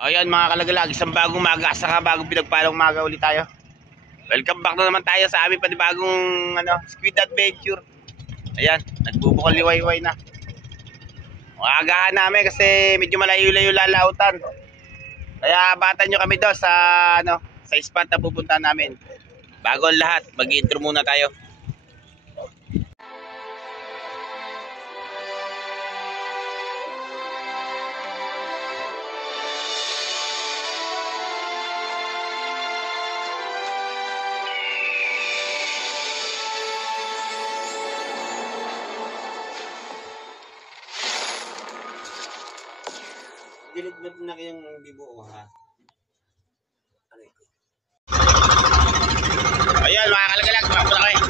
Ayan mga kalagalag, isang bagong maga, saka bagong pinagpalang maga ulit tayo. Welcome back na naman tayo sa aming panibagong Squid Adventure. Ayan, nagbubukol liwayway na. Maagahan namin kasi medyo malayo-layo lalautan. Kaya batan nyo kami doon sa, sa spot na pupuntahan namin. Bago ang lahat, mag-intro muna tayo. Dilit na kayong bibuo ha. Ayan mga kalagalag, makapuna kayo.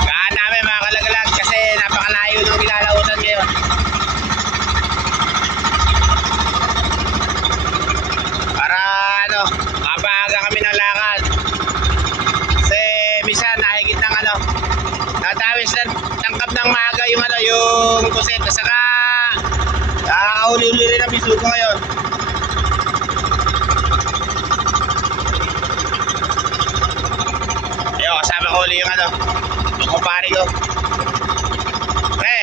Gaan namin mga kalagalag kasi napakalayo ng nilalautan ngayon. Para mapaga kami ng lakad. Kasi minsan nahigit ng natawis na tangkap ng maaga yung yung kuset. Saka uli-uli rin ang bisugo ngayon. Ayun, kasama ko uli yung yung kumpari ko. Pre!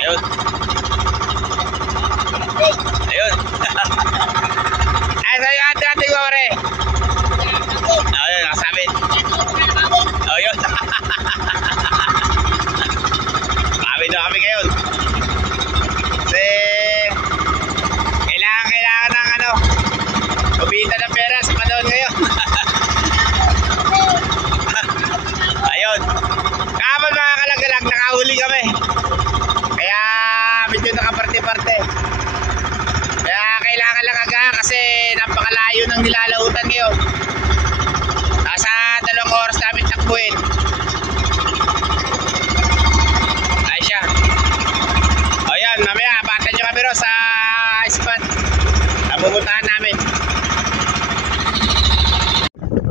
Ayun. Ayun. Ay, sa'yo ate-ate ko, pre. Ayun, nakasabit. Ayun. Kami daw kami ngayon. Kumita ng pera sa panahon ngayon. Ayun. Kapag mga kalagalag, nakahuli kami. Kaya medyo nakaparte-parte. Kaya kailangan lang aga kasi napakalayo ng nilalautan ngayon. Nasa 2 oras namin takbuhin. Ay siya. Ayan, mamaya batan nyo kami ro sa spot na pupuntahan namin.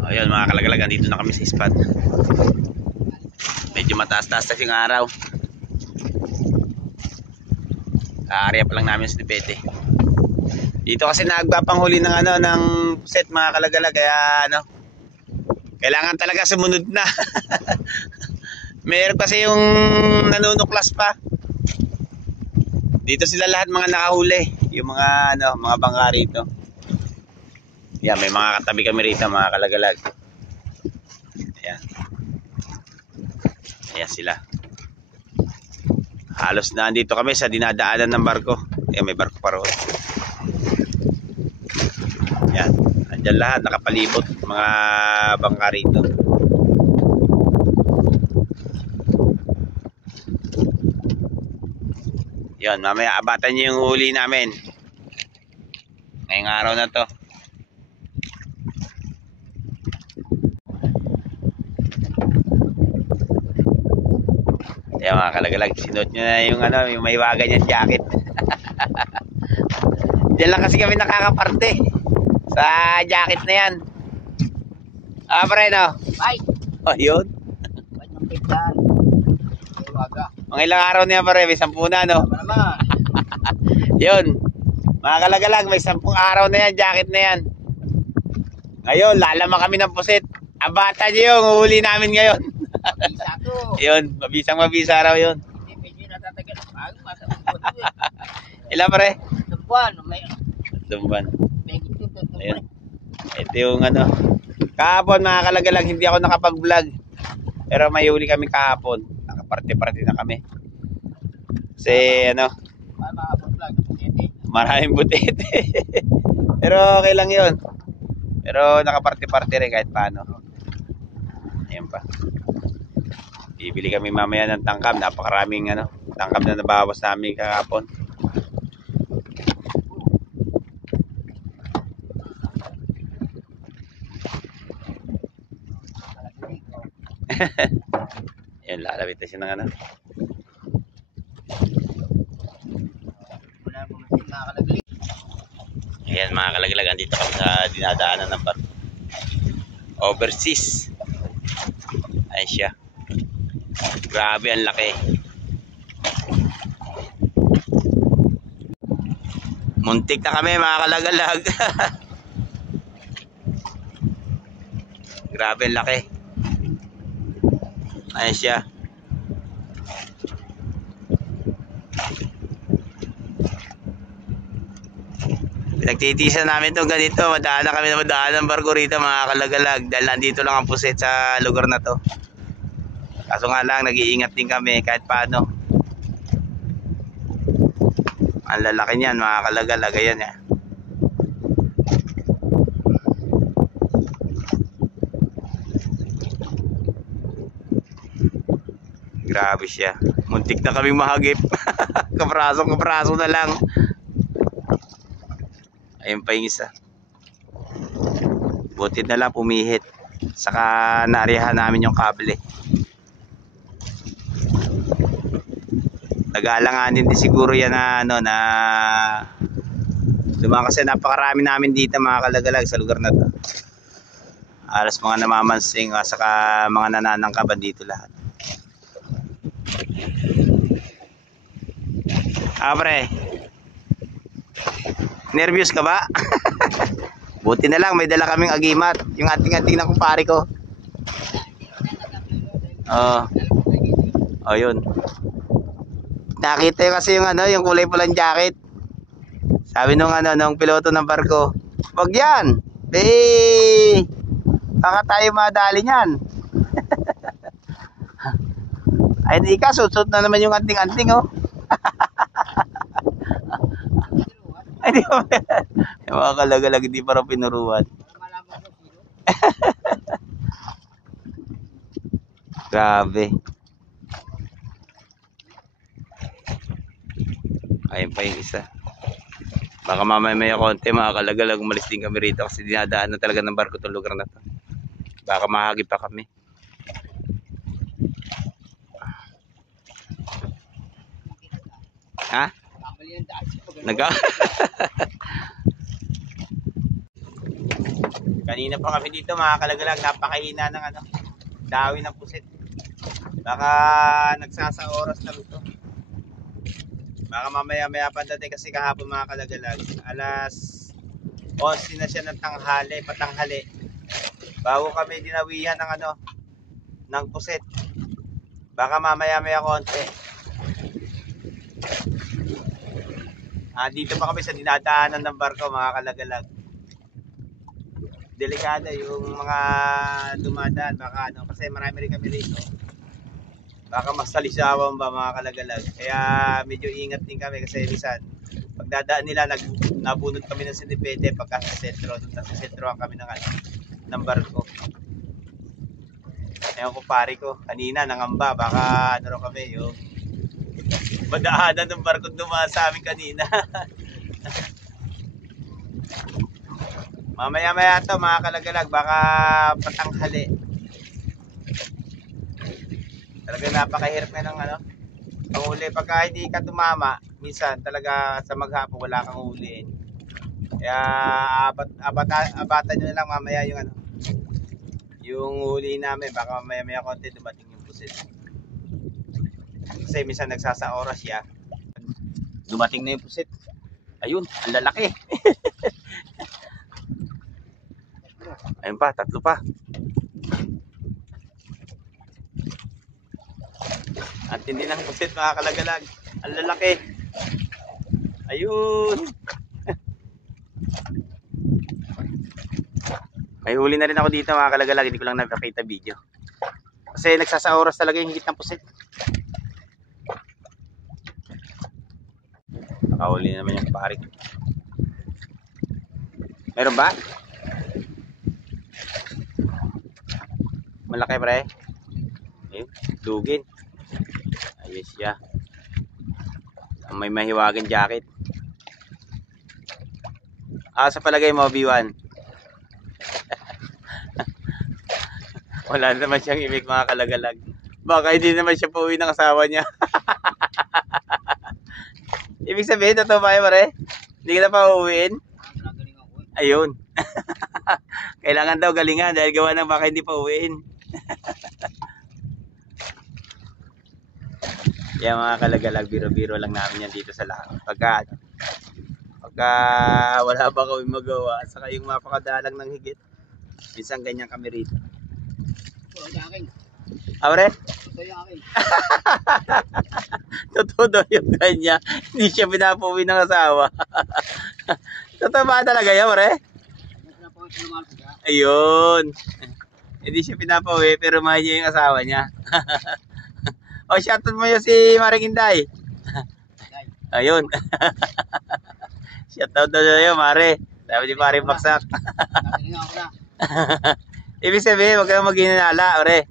Ayan mga kalagalag, andito na kami sa spot. Medyo mataas-taas na yung araw. Kaarya pa lang namin sa Dipete. Dito kasi nagpapanghuli ng ng puset mga kalagalag. Kaya kailangan talaga sumunod na. Meron kasi yung nanunuklas pa. Dito sila lahat mga nakahuli. Yung mga mga bangka rito. Yan, may mga katabi kami rito mga kalagalag. Ayan. Ayan sila. Halos na andito kami sa dinadaanan ng barko. Ayan, may barko pa roon. Ayan. Andyan lahat, nakapalibot mga bangka rito. Ayan, mamaya abatan nyo yung huli namin. Ngayong araw na to. Ayan mga kalagalag, sinuot nyo na yung may waga niyang jacket. Diyan lang kasi kami nakakaparte sa jacket na yan. Pre Ay! Oh, yun. Mga ilang araw niya pare, may 10 na Yun. Mga kalagalag, may 10 araw na yan, jacket na yan. Ngayon, lalama kami ng puset. Abata nyo yung huli namin ngayon. Yun, mabisa raw yun. Ilan pare? Dumban. Ayun. Ito yung kahapon mga kalagalag, hindi ako nakapag-vlog. Pero may huli kami kahapon. Nakaparte-parte na kami. Kasi maraming butete. Pero okay lang yun. Pero nakaparte-parte rin kahit paano. Ayun pa. Bibili kami mamaya ng tangkab. Napakaraming tangkab na nabawas namin kahapon. Yan, lalapit na siya ng Ayan mga kalaglag, andito kami sa dinadaanan ng barko. Overseas. Ayan siya. Grabe, ang laki. Muntik na kami mga kalagalag. Grabe laki. Ayun siya. Pinagtitisan namin itong ganito. Madaan na kami na madaan ng barko rito mga kalagalag. Dahil nandito lang ang puset sa lugar na to. Kaso nga lang, nag-iingat din kami kahit paano. Ang lalaki niyan mga kalagalag. Ayan eh. Grabe siya. Muntik na kaming mahagip. Kapraso na lang. Ayun pa yung isa. Buti na lang pumihit. Saka naarihan namin yung kable. Nag-aalanganin din siguro yan na ano na dumaan kasi napakarami namin dito mga kalagalag sa lugar na to. Alas mga namamansing saka mga nananangkaban dito lahat. Pre, nervyos ka ba? Buti na lang may dala kaming agimat, yung ating-ating na kumpare ko. Yun. Nakita kasi yung ano, yung kulay pulang jacket. Sabi nung nung piloto ng barko, "Wag 'yan. Baka tayo madali niyan." Ay, di ka susut na naman yung anting-anting oh. Ay, di ba? Yung mga kalagalag, hindi pa rin pinuruan. Grabe. Ayun pa yung isa. Baka mamaya konti mga kalagalag, umalis din kami rito kasi dinadaan na talaga ng barko itong lugar na to. Baka mahagip pa kami. Ha? Kanina pa kami dito mga kalagalag, napakahina ng dawi ng pusit. Baka nagsasa oras lang ito. Baka mamaya pa dati kasi kahapon mga kalagalag, alas 11 na siya ng tanghali, patanghali. Bago kami dinawihan ng ng pusit. Baka mamaya konti. Dito pa kami sa dinadaanan ng barko mga kalagalag. Delikado yung mga dumadaan baka kasi marami rin kami rito. Baka masalisawan ba mga kalagalag. Kaya medyo ingat din kami kasi minsan pagdadaan nila nabunod kami ng sinipete pagka sa sentro. Sa sentroan kami ng barko. Ayun kumpare ko kanina nangamba baka kami yung madaanan ng barko dumaan sa amin kanina. Mamaya to mga kalagalag, baka patanghali. Talaga napakahirap na ng panghuli. Pagka hindi ka tumama, minsan talaga sa maghapon wala kang huliin. Kaya abatan nyo na lang mamaya yung yung huli namin. Baka mamaya konti dumating yung pusit. Kasi minsan nagsasa oras siya. Dumating na yung pusit. Ayun, ang lalaki. Ayun pa, tatlo pa. At hindi ng pusit mga kalagalag. Ang lalaki. Ayun. May huli na rin ako dito mga kalagalag. Hindi ko lang nakakita video. Kasi nagsasa oras talaga yung higit ng pusit. Nakahuli naman yung pare. Meron ba? Malaki pre. Ayun, dugin. Ayun siya. May mahiwagang jacket. Sa palagay mo B1. Wala naman siyang imik mga kalagalag. Baka hindi naman siya pauwi ng asawa niya. Ibig sabihin, totoo ba pare? Hindi ka na pa uuwiin? Ayun. Kailangan daw galingan dahil gawa ng baka hindi pa uuwiin. Yan mga kalagalag, biro-biro lang namin yan dito sa lahat. Pagka Pagka wala pa kami magawa, saka yung mapakadalang ng higit. Minsan ganyan kami rito. Ito yung akin. Abre? Ito yung akin. Totoo daw yung kanya. Hindi siya pinapuwi ng asawa. Totoo ba talaga yan, pre? Ayun. Hindi siya pinapuwi pero mahal niya yung asawa niya. O, shoutout mo yun si Maring Inday. Ayun. Shoutout daw sa'yo, Mare. Sabi ni Mare Baksak. Ibig sabihin, huwag kang maghinala, pre.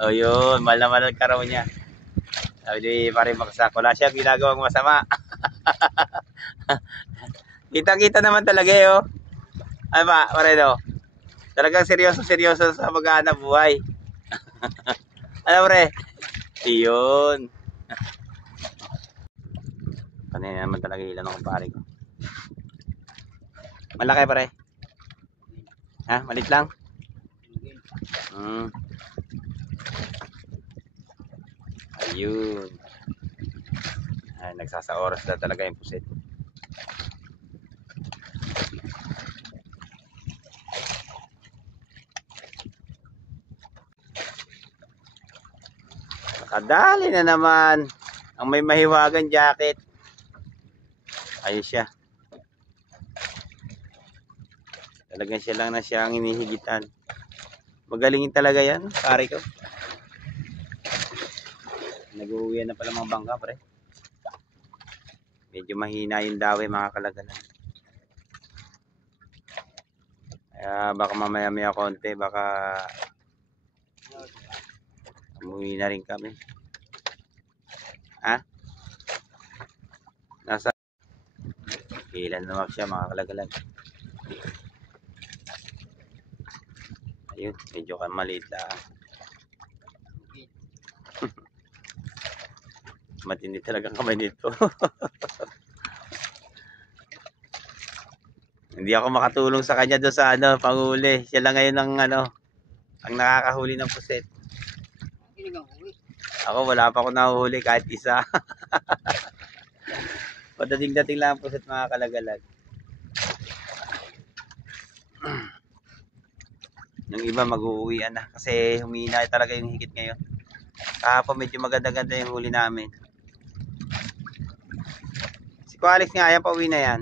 O yun, mahal na mahal ka raw niya. Sabi ni Mare Baksak, wala siya ginagawang masama. Kita-kita naman talaga eh, oh. Ano ba, Mareno? Talagang seryoso sa maghanap buhay. Ano, pre? Iyon. Kanina naman talaga ilan ng kumpare ko. Malaki, pare? Ha? Malit lang? Ayun. Ay, nagsasaoras na talaga yung pusit. Nakadali na naman ang may mahiwagang jacket. Ayos siya. Talagang siya lang na siya ang inihigitan. Magalingin talaga yan, pare ko. Nag-uwi na pala mga bangka, pre. Medyo mahina yung dawi, mga kalagalan. Kaya baka mamaya-maya konti, baka umuwi na rin kami. Ha? Nasa ilan naman siya, mga kalagalan. Ayun, medyo maliit lang. Matindi talagang kamay nito. Hindi ako makatulong sa kanya doon sa panghuli. Siya lang ngayon ang ang nakakahuli ng puset. Ako wala pa ako nahuhuli kahit isa. Padating-dating lang ang puset, mga kalagalag. Yung iba mag-uuwian na kasi humina talaga yung higit ngayon. Kahapon medyo maganda-ganda yung huli namin. Si Alex nga, yan pauwi na yan.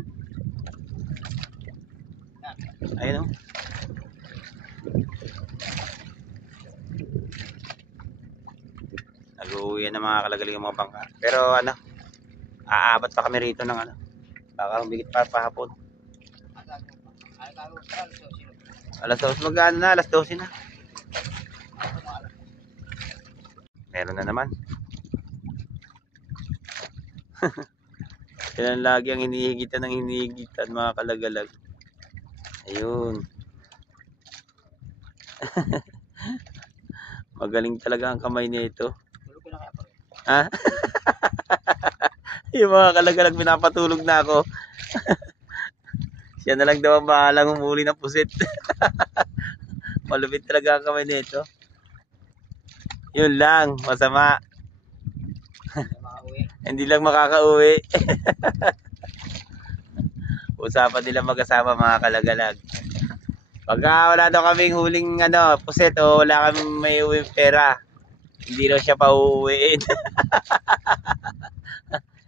Ayun o. Nag-uuwian na mga kalagaling yung mga bangka. Pero aabat pa kami rito ng baka humigit pa hapon. Alas 12 magkano na, alas 12 na. Meron na naman. Kailan lagi ang hinihigitan ng hinihigitan, mga kalagalag. Ayun. Magaling talaga ang kamay nito. Ha? Yung mga kalagalag, pinapatulog na ako. Siya na lang daw ang bahalang humuli ng pusit. Malupit talaga ang kamay nito. Yun lang, masama. Hindi lang makakauwi. Usapan nila mag-asama, mga kalagalag. Pagka wala daw kaming huling pusit o wala kaming may uwi pera, hindi daw siya pauuwiin.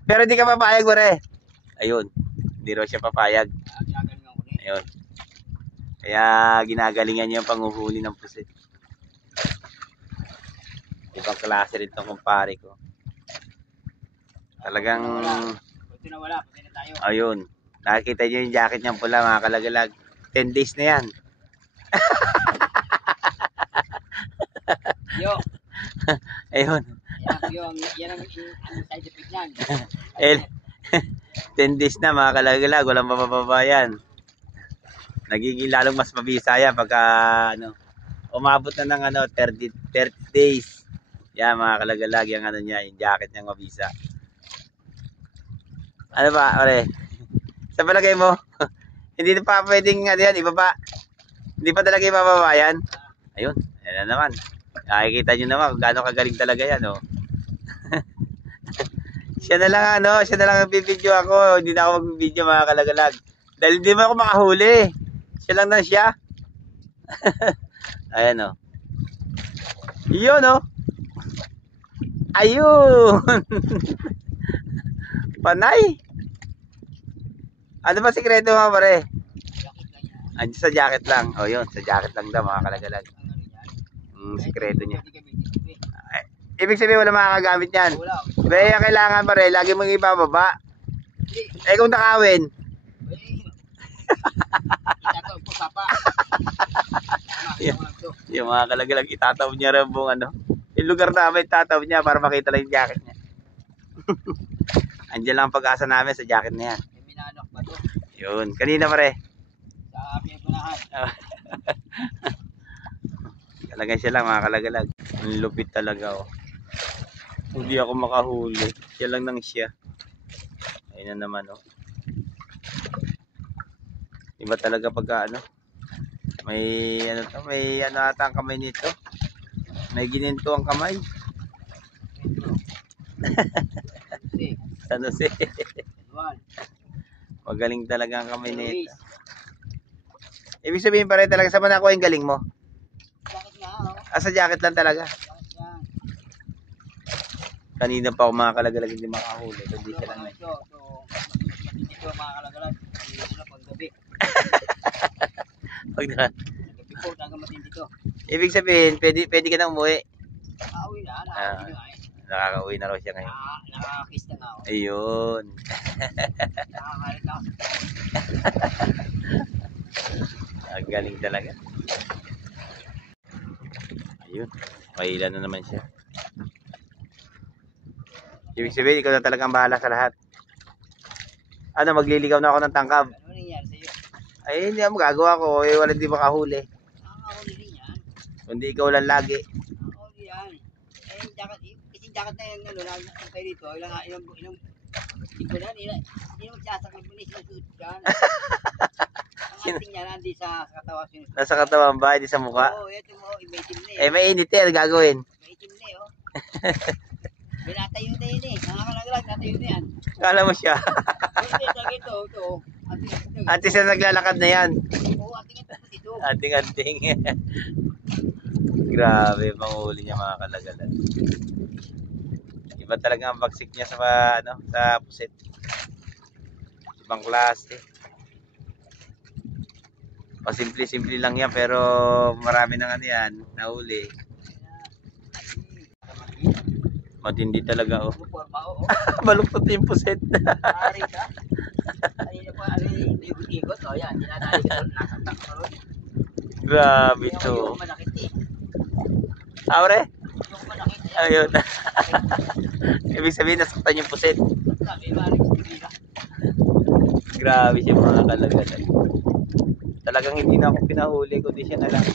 Pero hindi ka papayag, pare. Ayun, hindi daw siya papayag. Ayun. Kaya ginagalingan niya yung panghuhuli ng pusit. Ibang klase rin itong kumpare ko. Talagang ayun, nakikita niyo yung jacket niyang pula, mga kalagalag. 10 days na yan. Yo. Ayun. Yan ang side effect niyan. 10 days na, mga kalagalag, walang mabababa yan. Nagiging lalong mas mabisa yan pagka umabot na ng 30 days. Yan, mga kalagalag, yung niya, yung jacket niyang mabisa. Ano ba, ore? Sa palagay mo, hindi na pa pwedeng yan, ibaba. Hindi pa talaga ibababa yan. Ayun, yan na naman. Nakikita nyo naman kung gaano kagaling talaga yan, oh. Siya na lang siya na lang nagbibideo ako. Hindi na ako magbibideo mga kalagalag. Dahil hindi mo ako makahuli. Siya lang na siya. Ayan o. Yun o. Ayun. Panay. Ano ba sikreto mo pare? Andiyan sa jacket lang. O yun, sa jacket lang daw mga kalagalag. Sikreto niya. Ibig sabihin wala makakagamit yan. Kaya kailangan pare, lagi mong ibababa. Kung nakawin. Yung mga kalagalag, itataw niya rin buong yung lugar namin, itataw niya para makita lang yung jacket niya. Andiyan lang ang pag-asa namin sa jacket na yan. Yun, kanina pare. Talaga siya lang mga kalagalag. Ang lupit talaga Hindi ako makahuli. Siya lang nang siya. Ayun na naman Iba talaga pagka may may ata ang kamay nito. May gininto ang kamay. San Jose. Magaling talaga ang kamay nito. Ibig sabihin pare talaga sa manako yung galing mo. Sa jacket lang talaga. Kanina pa ako mga kalagalag hindi makahuli. Hindi siya lang Ito mga kalagalag. Paggabi. Paggabi po, taga matindi to. Ibig sabihin, pwede ka na umuwi. Nakauwi na. Nakakauwi na raw siya ngayon. Nakakakis na ako. Ayun. Nakakalit ako. Ang galing talaga. Ayun. Kaila na naman siya. Ibig sabihin, ikaw na talagang bahala sa lahat. Magliligaw na ako ng tangkab. Ano nangyari sa'yo? Ay, hindi ako magagawa ko. Wala di makahuli. Nakakahuli rin yan. Kundi ikaw lang lagi. Nakakahuli yan. Yung jacket na yan, nakakahuli kayo dito. Ilang tingko na, hindi na magsasakit mo na sinusuot yan. Ang ating yan, nandi sa katawa sinusuot. Nasa katawan ba? Hindi sa mukha? Oo, ito mo, imetim na mainit gagawin. Imetim na May natayo na yun Nakakalaglag, natayo na yan. Kala mo siya. Hindi, ito. Antes na naglalakad na yan. Oo, ating ito. Anting. Grabe, panghuli niya mga kalagalan. Iba talaga ang bagsik niya sa sa puset. Ibang klase. Simple lang yan pero marami nang yan, nahuli. Matindi talaga Malupot yung puset. Ari ka. Kanina pa, ikot. Yan, dinadali ka doon, nasaktak ka doon. Grabe to. Yung manakit Aure? Yung manakit Ayun. Ibig sabihin, nasaktan yung puset. Sabi, maring sibila. Grabe siya mga kalagalan. Talagang hindi na ako pinahuli, kundi siya na lang.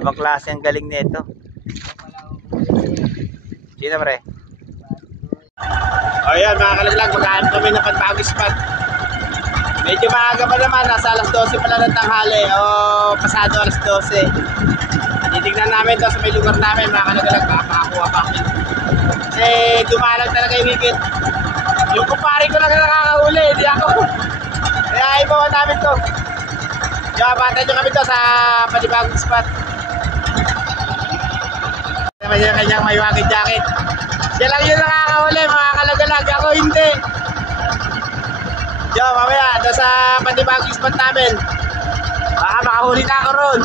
Ibang klase ang galing nito. Sino pre? Ayan mga kalaglag, maghahanap kami ng panbagong spot. Medyo maaga pa naman, nasa alas 12 pala ng tanghali o pasado alas 12. Titignan namin doon sa may lugar namin mga kalaglag, makakakuha pa kami. Kasi dumalang talaga yung higit. Yung kumpare ko lang nakakahuli, hindi ako. Kaya ibawa namin to. Bata nyo kami to sa panibagong spot. Naman yung kanyang mayuwagin jacket. Siya lang yung nakakahuli mga kalagalag, ako hindi. Mamaya doon sa panibagong spot namin. Baka makahuli na ako ron.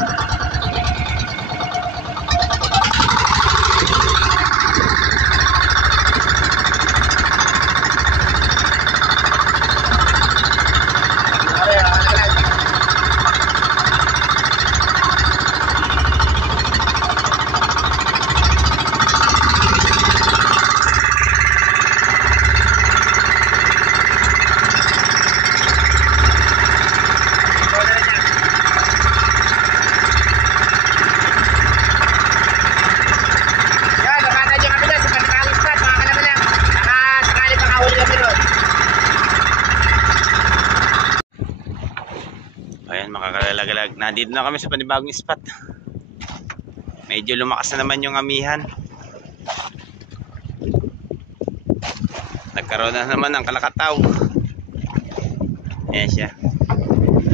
Nandito na kami sa panibagong spot. Medyo lumakas na naman yung amihan. Nagkaroon na naman ng kalakataw. Ayan siya.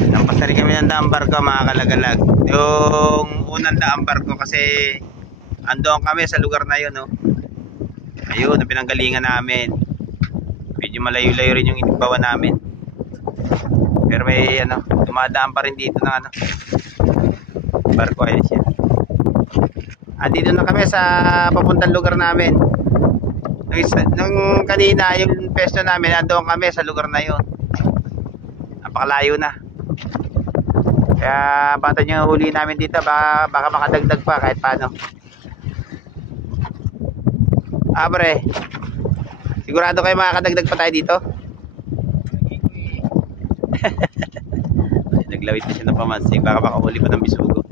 Lampas na rin kami ng daang barko mga kalagalag. Yung unang daang barko kasi andoon kami sa lugar na yun, no? Ayun, na pinanggalingan namin. Medyo malayo-layo rin yung inigbawan namin. Pero may ano, dumadaan pa rin dito ng ano, barko. Ayan siya. Dito na kami sa papuntang lugar namin. Nung kanina, yung pesto namin, andoon kami sa lugar na yun. Napakalayo na. Kaya bata nyo huli namin dito, baka makadagdag pa kahit paano. Pre, sigurado kayo makakadagdag pa tayo dito? Naglawit na siya ng pamansig, baka makahuli pa ng bisugo.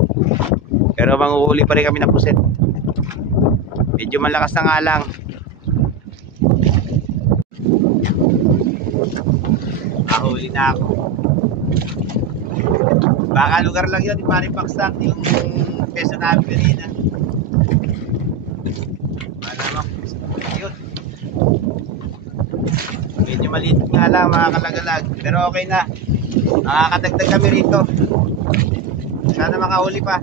Pero manguhuli pa rin kami ng puset. Medyo malakas na nga lang. Mahuli na ako. Baka lugar lang yun, di pari paksak yung peso namin kanina. Malamang yun. Medyo maliit nga lang mga kalagalag, pero okay na. Nakakadagdag kami rito. Sana makahuli pa.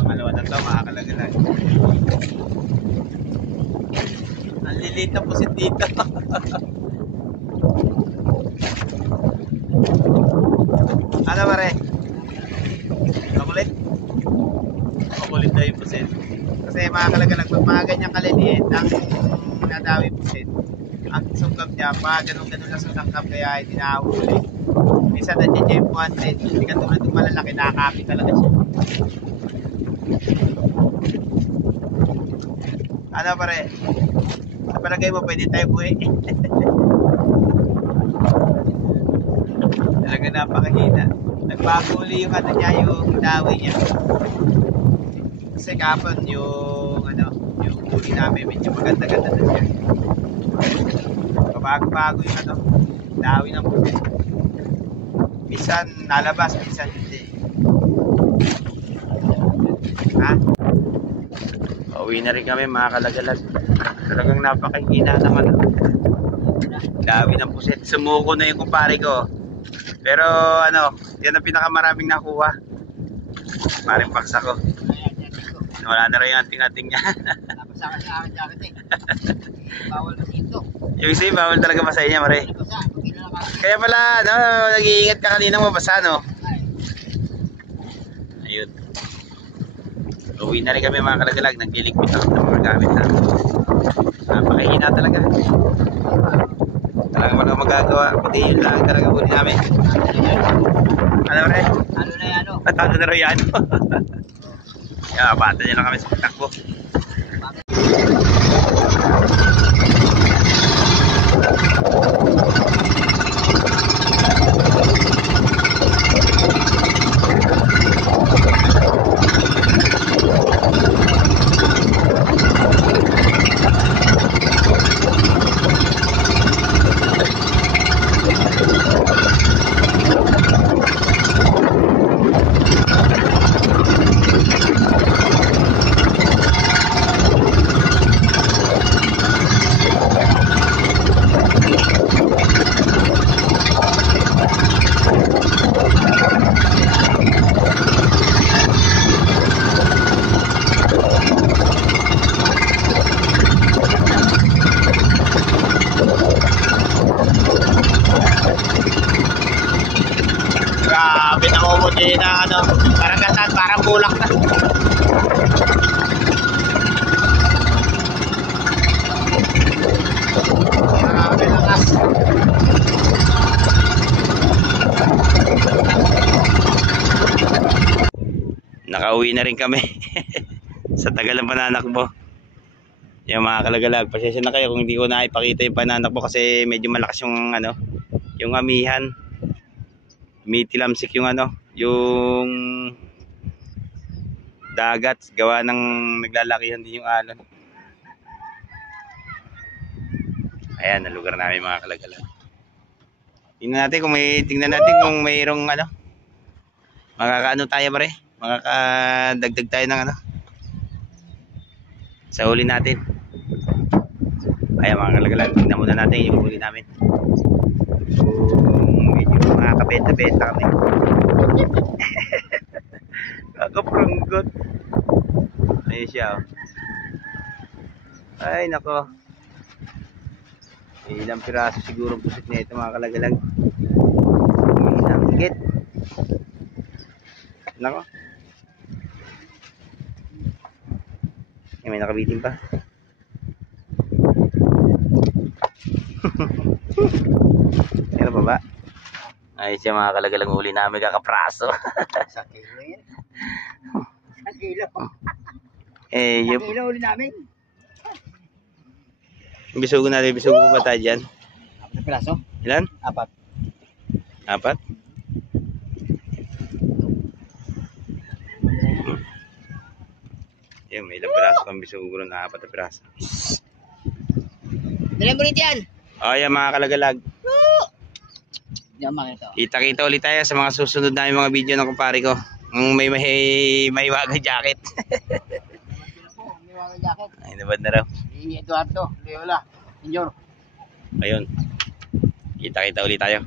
Pangalawa na to mga kalagalag. Ang lilit na pusit dito. Ano ba rin? Makulit? Makulit daw yung pusit. Kasi mga kalagalag, pag mga ganyang kaliliit ang nadawi pusit, ang sungkap niya, ganun-ganun lang sa tangkap kaya hindi nakahuli. Minsan nandiyan yung 100, hindi ka tulad ng malalaki, nakakapit talaga siya. Ano pare? Sa palagay mo, pwede tayo buhay? Talaga napakahina. Nagpapuli yung ano niya, yung dawi niya. Kasi kapon yung yung huli namin, medyo maganda-ganda na siya. Bago-bago yung dawi ng puti. Minsan nalabas, minsan hindi. Ha? Pauwi na rin kami mga kalagalag. Talagang napakahina naman. Dawi ng pusit. Sumuko na yung kumpare ko. Pero yan ang pinakamaraming nakuha. Maring paksa ko. Wala na rin yung anting-anting niya. Napasaka sa akin jacket eh. Bawal na dito. Yung isa bawal talaga masaya niya, Mare. Kaya pala, nag-iingat ka kanina mabasa, no? Ayun. Uwi na rin kami mga kalagalag. Nagliligpit ako ng mga gamit na. Napakahina talaga. Talagang walang magagawa. Pati yun lang talaga huli namin. Ano, Mare? Talo na yan, Talo na rin yan. Kaya bata niya lang kami sa takbo. Grabe na umuti na parang gatan, parang bulak na. Grabe lakas. Nakauwi na rin kami. Sa tagal ng pananakbo. Yung mga kalagalag, pasensya na kayo kung hindi ko na ipakita yung pananakbo kasi medyo malakas yung yung amihan. Mitilamsik yung yung dagat, gawa ng naglalakihan din yung alon. Ayan, ang lugar namin mga kalagalag. Tingnan natin kung mayroong ano. Makakaano tayo pare? Makakadagdag tayo ng ano. Sa huli natin. Ayan mga kalagalag, tingnan muna natin yung huli namin. Kung medyo makakabenta-benta kami. Kakaprunggot. Ayun siya oh. Ay nako. Ilang piraso siguro pusit na ito mga kalagalag. Isang higit. Nako. May nakabitin pa. Meron pa ba? Ay siya mga kalagalang uli namin kakapraso. 1 kilo yan. 1 kilo. Eh, 1 yung kilo ulit namin. bisugo natin, bisugo pa ba tayo dyan? 4 piraso? Ilan? 4. 4? Yun, may ilang piraso kang bisugo na 4 na piraso. Dali mo rin yan. O yan mga kalagalag. Hindi ako makita. Kita-kita ulit tayo sa mga susunod namin mga video ng kumpare ko. Ang may waga jacket. May mga jacket. Ay, nabad na raw. Si Eduardo, Leola, Senyor. Ayun. Kita-kita ulit tayo.